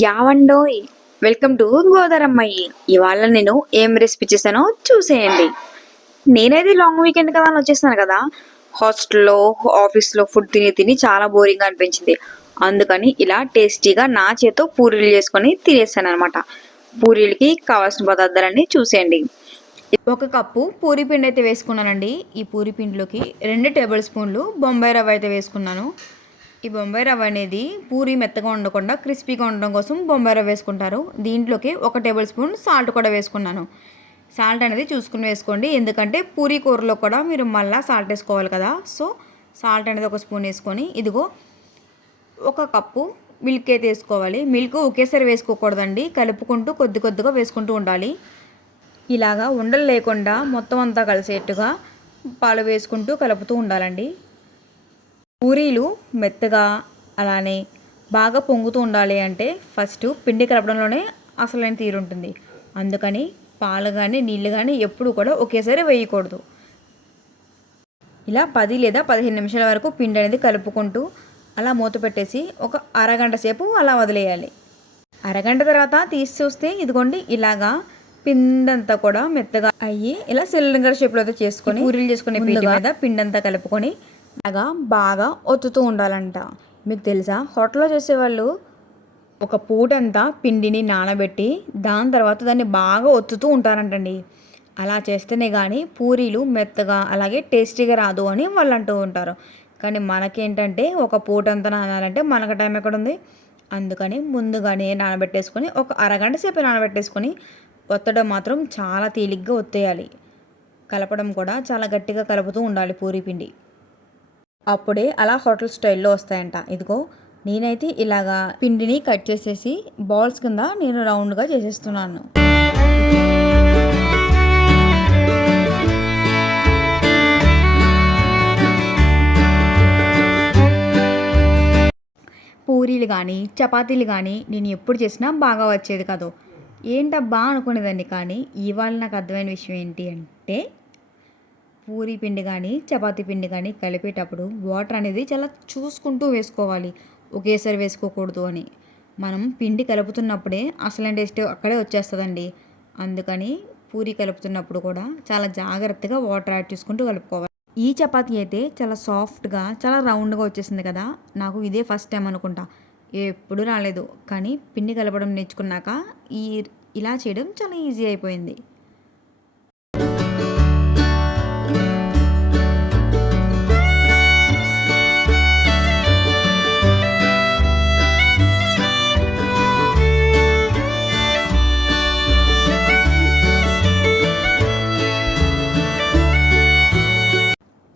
యావండోయ్ welcome to గోదారమ్మాయి. ఇవాళ నేను ఏం రెసిపీ చేశానో చూసేయండి. నేనైతే లాంగ్ వీకెండ్ కదా అని వచ్చేసాను కదా. హాస్టల్లో ఆఫీస్లో ఫుడ్ తిని తిని చాలా బోరింగ్గా అనిపించింది. అందుకని ఇలా టేస్టీగా నా చేతో పూరీలు చేసుకొని తినేసాను అనమాట. పూరీలకి కావాల్సిన పదార్థాలన్నీ చూసేయండి. ఒక కప్పు పూరీ పిండి అయితే వేసుకున్నానండి. ఈ పూరీ పిండిలోకి 2 టేబుల్ స్పూన్లు బొంబాయి రవ్వ అయితే వేసుకున్నాను. ఈ బొంబాయి రవ్వ అనేది పూరీ మెత్తగా ఉండకుండా క్రిస్పీగా ఉండడం కోసం బొంబాయి రవ్వ వేసుకుంటారు. దీంట్లోకి 1 టేబుల్ స్పూన్ సాల్ట్ కూడా వేసుకున్నాను. సాల్ట్ అనేది చూసుకుని వేసుకోండి, ఎందుకంటే పూరీ కూరలో కూడా మీరు మళ్ళీ సాల్ట్ వేసుకోవాలి కదా. సో సాల్ట్ అనేది 1 స్పూన్ వేసుకొని, ఇదిగో 1 కప్పు మిల్క్ అయితే వేసుకోవాలి. మిల్క్ ఒకేసారి వేసుకోకూడదండి, కలుపుకుంటూ కొద్ది కొద్దిగా వేసుకుంటూ ఉండాలి. ఇలాగా ఉండలు లేకుండా మొత్తం అంతా కలిసేట్టుగా పాలు వేసుకుంటూ కలుపుతూ ఉండాలండి. పూరీలు మెత్తగా అలానే బాగా పొంగుతూ ఉండాలి అంటే ఫస్ట్ పిండి కలపడంలోనే అసలైన తీరు ఉంటుంది. అందుకని పాలు కానీ నీళ్ళు కానీ ఎప్పుడు కూడా ఒకేసారి వేయకూడదు. ఇలా 10 లేదా 15 నిమిషాల వరకు పిండి అనేది కలుపుకుంటూ అలా మూత పెట్టేసి ఒక అరగంట సేపు అలా వదిలేయాలి. అరగంట తర్వాత తీసి చూస్తే ఇదిగోండి ఇలాగా పిండంతా కూడా మెత్తగా అయ్యి ఇలా సిలిండర్ షేప్లో అయితే చేసుకొని పూరీలు చేసుకునే పిండి మీద పిండంతా కలుపుకొని అలాగా బాగా ఒత్తుతూ ఉండాలంట. మీకు తెలుసా, హోటల్లో చేసేవాళ్ళు ఒక పూటంతా పిండిని నానబెట్టి దాని తర్వాత దాన్ని బాగా ఒత్తుతూ ఉంటారంటండి. అలా చేస్తేనే కానీ పూరీలు మెత్తగా అలాగే టేస్టీగా రాదు అని వాళ్ళు అంటూ ఉంటారు. కానీ మనకేంటంటే ఒక పూటంతా నానాలంటే మనకు టైం ఎక్కడుంది. అందుకని ముందుగానే నానబెట్టేసుకొని ఒక అరగంట సేపు నానబెట్టేసుకొని ఒత్తడం మాత్రం చాలా తేలిగ్గా ఒత్తేయాలి. కలపడం కూడా చాలా గట్టిగా కలుపుతూ ఉండాలి పూరీ పిండి. అప్పుడే అలా హోటల్ స్టైల్లో వస్తాయంట. ఇదిగో నేనైతే ఇలాగా పిండిని కట్ చేసేసి బాల్స్ కింద నేను రౌండ్గా చేసేస్తున్నాను. పూరీలు కానీ చపాతీలు కానీ నేను ఎప్పుడు చేసినా బాగా వచ్చేది కాదు. ఏంటబ్బా అనుకునేదాన్ని. కానీ ఇవాళ నాకు అర్థమైన విషయం ఏంటి అంటే, పూరీ పిండి కానీ చపాతీ పిండి కానీ కలిపేటప్పుడు వాటర్ అనేది చాలా చూసుకుంటూ వేసుకోవాలి, ఒకేసారి వేసుకోకూడదు అని. మనం పిండి కలుపుతున్నప్పుడే అసలైన టేస్ట్ అక్కడే వచ్చేస్తుందండి. అందుకని పూరీ కలుపుతున్నప్పుడు కూడా చాలా జాగ్రత్తగా వాటర్ యాడ్ చేసుకుంటూ కలుపుకోవాలి. ఈ చపాతీ అయితే చాలా సాఫ్ట్గా చాలా రౌండ్గా వచ్చేసింది కదా. నాకు ఇదే ఫస్ట్ టైం అనుకుంటా, ఎప్పుడు రాలేదు. కానీ పిండి కలపడం నేర్చుకున్నాక ఇలా చేయడం చాలా ఈజీ అయిపోయింది.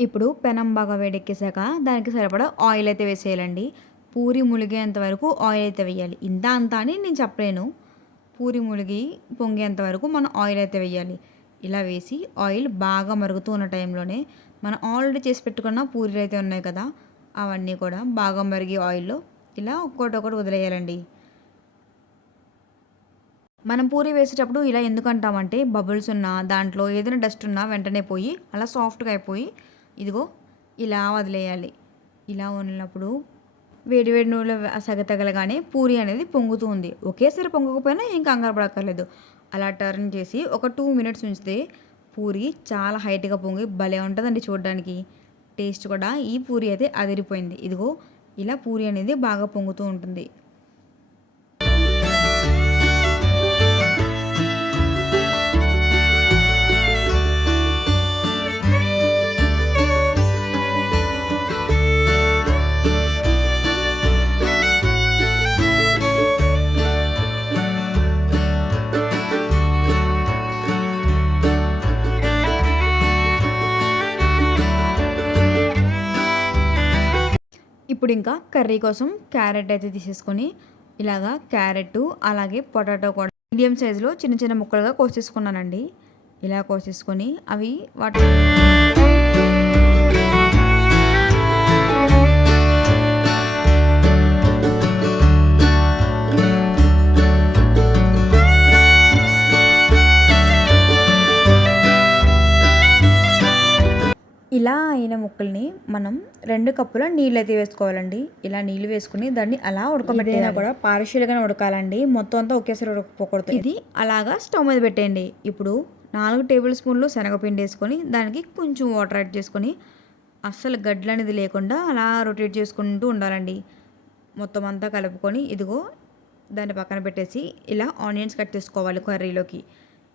ఇప్పుడు పెనం బాగా వేడెక్కేసాక దానికి సరిపడా ఆయిల్ అయితే వేసేయాలండి. పూరి ములిగేంత వరకు ఆయిల్ అయితే వేయాలి. ఇంత అంత అని నేను చెప్పలేను. పూరి ములిగి పొంగేంత వరకు మనం ఆయిల్ అయితే వేయాలి. ఇలా వేసి ఆయిల్ బాగా మరుగుతూ ఉన్న టైంలోనే మనం ఆల్రెడీ చేసి పెట్టుకున్న పూరీలు అయితే ఉన్నాయి కదా, అవన్నీ కూడా బాగా మరిగి ఆయిల్లో ఇలా ఒక్కొక్కటి వదిలేయాలండి. మనం పూరి వేసేటప్పుడు ఇలా ఎందుకు అంటామంటే, బబుల్స్ ఉన్నా దాంట్లో ఏదైనా డస్ట్ ఉన్నా వెంటనే పోయి అలా సాఫ్ట్గా అయిపోయి ఇదిగో ఇలా వదిలేయాలి. ఇలా ఉన్నప్పుడు వేడి వేడి నూనెలో సగతగలగానే పూరి అనేది పొంగుతూ ఉంది. ఒకేసారి పొంగకపోయినా ఏం కంగారు పడక్కర్లేదు. అలా టర్న్ చేసి ఒక 2 మినిట్స్ ఉంచితే పూరి చాలా హైట్గా పొంగి భలే ఉంటుందండి చూడడానికి. టేస్ట్ కూడా ఈ పూరి అయితే అదిరిపోయింది. ఇదిగో ఇలా పూరి అనేది బాగా పొంగుతూ ఉంటుంది. ఇప్పుడు ఇంకా కర్రీ కోసం క్యారెట్ అయితే తీసేసుకొని ఇలాగా క్యారెట్ అలాగే పొటాటో కూడా మీడియం సైజులో చిన్న చిన్న ముక్కలుగా కోసేసుకున్నానండి. ఇలా కోసేసుకొని అవి వాటి ఇలా అయిన ముక్కల్ని మనం 2 కప్పుల నీళ్ళు అయితే వేసుకోవాలండి. ఇలా నీళ్ళు వేసుకుని దాన్ని అలా ఉడకబెట్టేనా కూడా పార్షియల్గానే ఉడకాలండి, మొత్తం అంతా ఒకేసారి ఉడకపోకూడదు. ఇది అలాగా స్టవ్ మీద పెట్టేయండి. ఇప్పుడు 4 టేబుల్ స్పూన్లు శనగపిండి వేసుకొని దానికి కొంచెం వాటర్ యాడ్ చేసుకొని అస్సలు గడ్డలు అనేది లేకుండా అలా రొటేట్ చేసుకుంటూ ఉండాలండి. మొత్తం అంతా కలుపుకొని ఇదిగో దాన్ని పక్కన పెట్టేసి ఇలా ఆనియన్స్ కట్ చేసుకోవాలి కర్రీలోకి.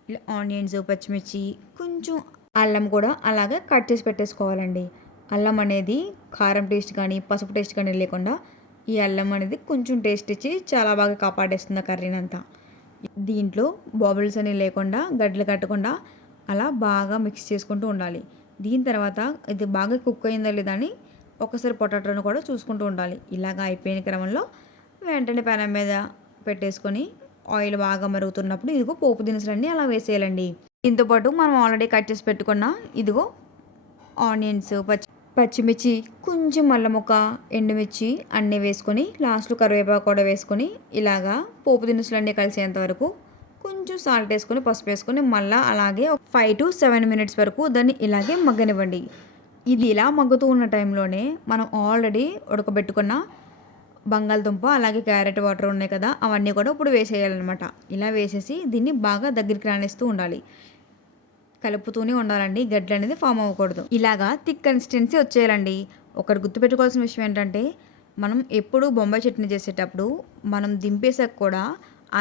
ఇలా ఆనియన్స్, పచ్చిమిర్చి, కొంచెం అల్లం కూడా అలాగే కట్ చేసి పెట్టేసుకోవాలండి. అల్లం అనేది కారం టేస్ట్ కానీ పసుపు టేస్ట్ కానీ లేకుండా ఈ అల్లం అనేది కొంచెం టేస్ట్ ఇచ్చి చాలా బాగా కాపాడేస్తుంది కర్రీని అంతా. దీంట్లో బబుల్స్ అని లేకుండా గడ్డలు కట్టకుండా అలా బాగా మిక్స్ చేసుకుంటూ ఉండాలి. దీని తర్వాత ఇది బాగా కుక్ అయిందా లేదా అని ఒకసారి పొటాటోను కూడా చూసుకుంటూ ఉండాలి. ఇలాగా అయిపోయిన క్రమంలో వెంటనే పెనం మీద పెట్టేసుకొని ఆయిల్ బాగా మరుగుతున్నప్పుడు ఇదిగో పోపు దినుసులన్నీ అలా వేసేయాలండి. దీంతోపాటు మనం ఆల్రెడీ కట్ చేసి పెట్టుకున్న ఇదిగో ఆనియన్స్, పచ్చిమిర్చి, కొంచెం అల్లం ముక్క, ఎండుమిర్చి అన్నీ వేసుకొని లాస్ట్లో కరివేపాకు కూడా వేసుకొని ఇలాగా పోపు దినుసులన్నీ కలిసేంత వరకు కొంచెం సాల్ట్ వేసుకొని పసుపు వేసుకొని మళ్ళీ అలాగే 5 to 7 minutes వరకు దాన్ని ఇలాగే మగ్గనివ్వండి. ఇది ఇలా మగ్గుతూ ఉన్న టైంలోనే మనం ఆల్రెడీ ఉడకబెట్టుకున్న బంగాళదుంప అలాగే క్యారెట్ వాటర్ ఉన్నాయి కదా, అవన్నీ కూడా ఇప్పుడు వేసేయాలన్నమాట. ఇలా వేసేసి దీన్ని బాగా దగ్గరికి రానిస్తూ ఉండాలి. కలుపుతూనే ఉండాలండి, గడ్డలు అనేది ఫామ్ అవ్వకూడదు. ఇలాగా థిక్ కన్సిస్టెన్సీ వచ్చేయాలండి. ఒకటి గుర్తుపెట్టుకోవాల్సిన విషయం ఏంటంటే మనం ఎప్పుడు బొంబాయి చట్నీ చేసేటప్పుడు మనం దింపేసాక కూడా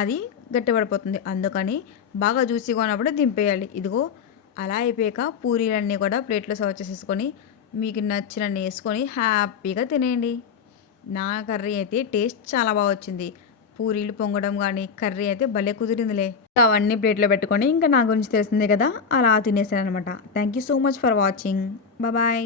అది గట్టిపడిపోతుంది. అందుకని బాగా జ్యూసీగా ఉన్నప్పుడే దింపేయాలి. ఇదిగో అలా అయిపోయాక పూరీలన్నీ కూడా ప్లేట్లో సర్వ్ చేసేసుకొని మీకు నచ్చినన్ని వేసుకొని హ్యాపీగా తినేయండి. నా కర్రీ అయితే టేస్ట్ చాలా బాగా వచ్చింది. పూరీలు పొంగడం కానీ కర్రీ అయితే భలే కుదిరిందిలే. అవన్నీ ప్లేట్లో పెట్టుకొని ఇంకా నా గురించి తెలిసిందే కదా, అలా తినేసాను అనమాట. Thank you so much for watching. Bye.